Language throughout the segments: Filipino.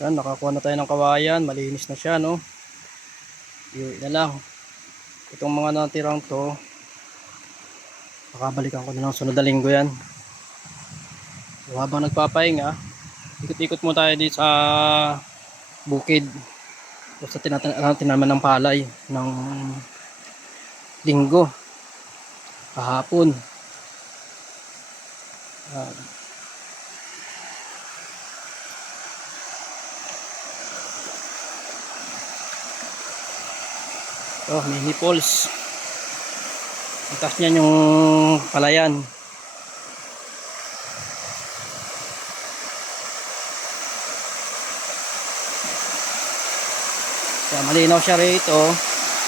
Yan, nakakuha na tayo ng kawayan. Malinis na siya, no? Iuwi na lang. Itong mga natirang to, makabalikan ko na ng sunod na linggo yan. So, habang nagpapahinga, ikot-ikot mo tayo dito sa bukid. Basta tinaman ng palay ng linggo. Kahapon. Oh, mini falls. Ang taas niyan yung palayan. Kaya malinaw siya rito.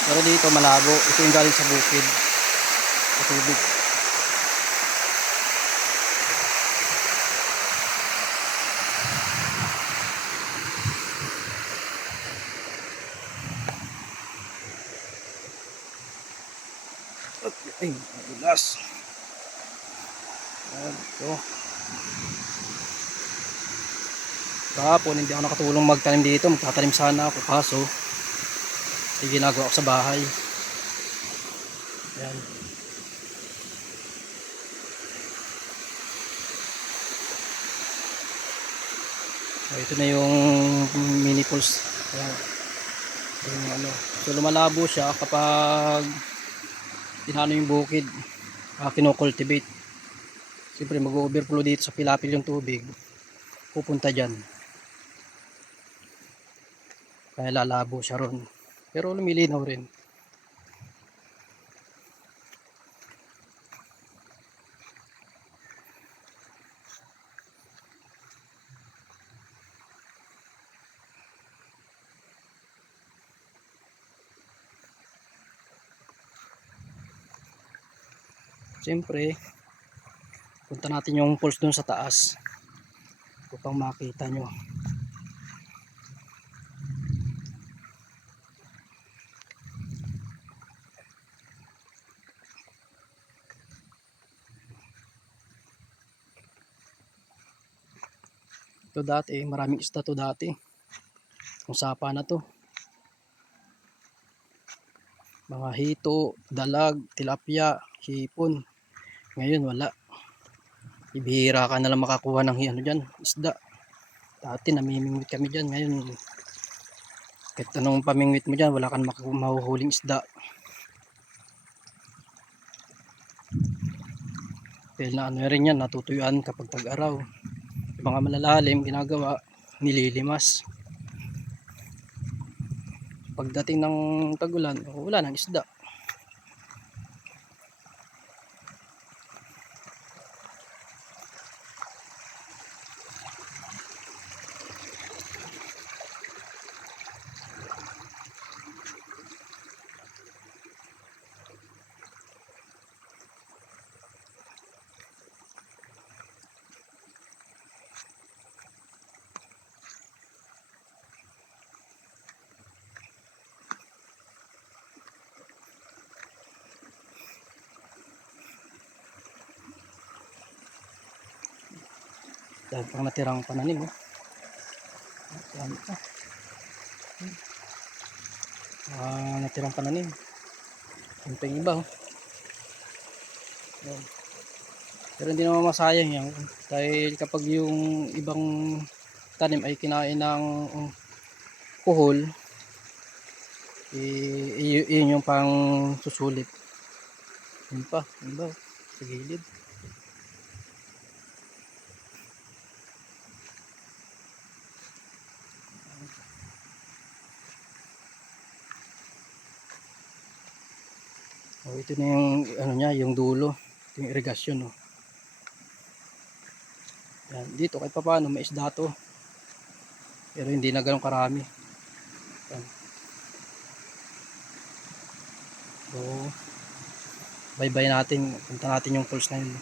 Pero dito malabo. Ito yung galing sa bukid. Sa tubig. Ay, madulas. Ito. Kahapon hindi ako nakatulong magtanim dito. Magtatanim sana ako kaso yung ginagawa ko sa bahay. Ayan. So, ito na yung mini pools. Ayan. Yung ano. So lumalabo siya kapag tinano yung bukid. Kinocultivate. Siyempre mag-overflow dito sa pilapil yung tubig. Pupunta dyan. Kaya lalabo siya ron. Pero lumilinaw rin. Siyempre, punta natin yung pulse dun sa taas upang makita nyo. Ito dati, maraming isda to dati. Kung sapa na to. Mga hito, dalag, tilapia, hipon. Ngayon wala. Ibihira ka na lang makakuha ng ano dyan, isda. Dati namimingwit kami dyan. Ngayon, kahit anong pamingwit mo dyan, wala kang mahuhuling isda. Dahil na ano rin yan, natutuyuan kapag tag-araw. Yung mga malalalim, ginagawa, nililimas. Pagdating ng tag-ulan, wala nang isda. Dahil pang natirang pananim, dami pa. Natirang pananim. Yung pa yung iba, pero hindi naman masayang yan. Dahil kapag yung ibang tanim ay kinain ng kuhol, yun yung pang susulit. Yun pa, yun ba, sa gilid. Oh, ito na yung ano niya, yung dulo, ito yung irigasyon. Yan, dito kahit papaano may isda to. Pero hindi na ganun karami. Yan. So, bye-bye natin, punta natin yung pulse na yun.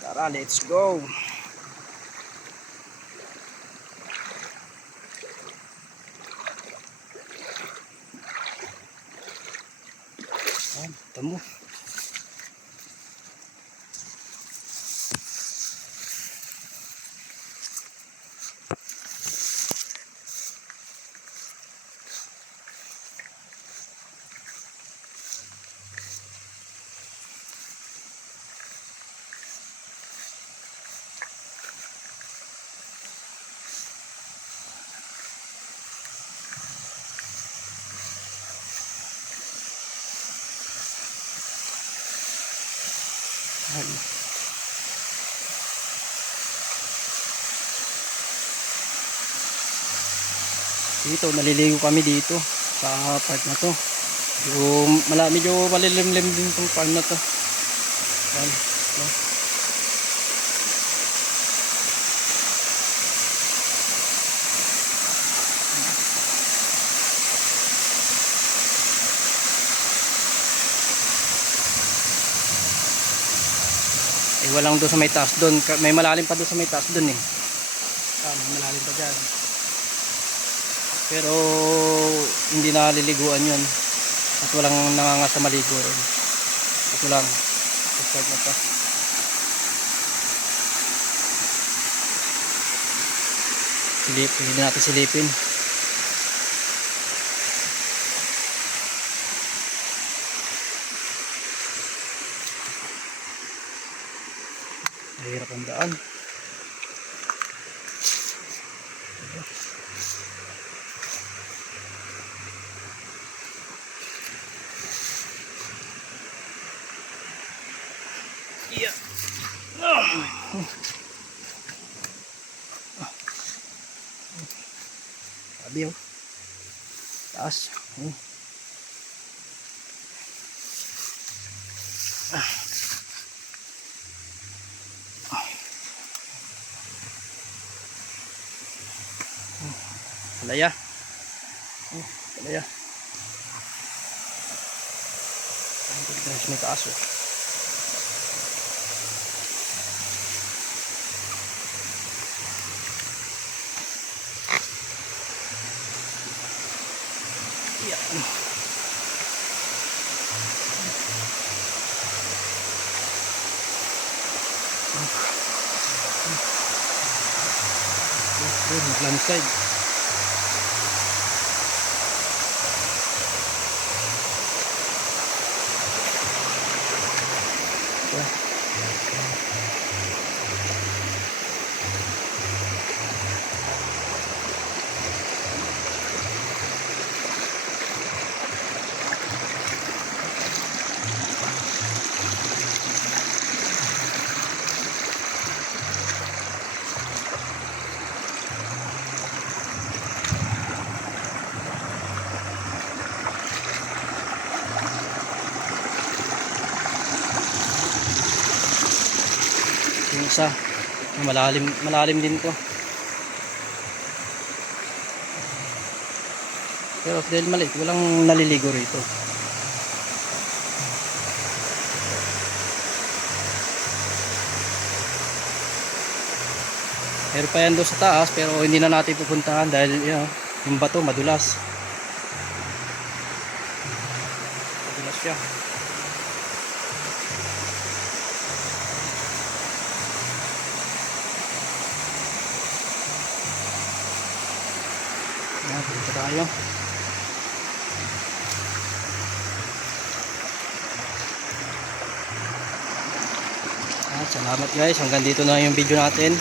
Tara, let's go. Ito mo. Dito, naliligo kami dito sa park na to. Medyo malilimlim din tong farm na to. Yan. Yan. Walang doon sa may taas doon. May malalim pa doon sa may taas doon eh. May malalim pa dyan. Pero hindi naliliguan yun. At walang nangangas sa maligo rin. Ito lang. Start na pa. Hindi natin silipin. Mahirap ang daan. Yeah. Sabi oh. Taas. Palaya. Palaya. Ang may taas oh. Yan. Landslide. Yung isa, malalim din to. Pero dahil maliit, walang naliligo rito. Meron pa yan doon sa taas, pero hindi na natin pupuntahan dahil yung bato madulas. Madulas siya. Yan, dito tayo. Salamat guys, hanggang dito na yung video natin.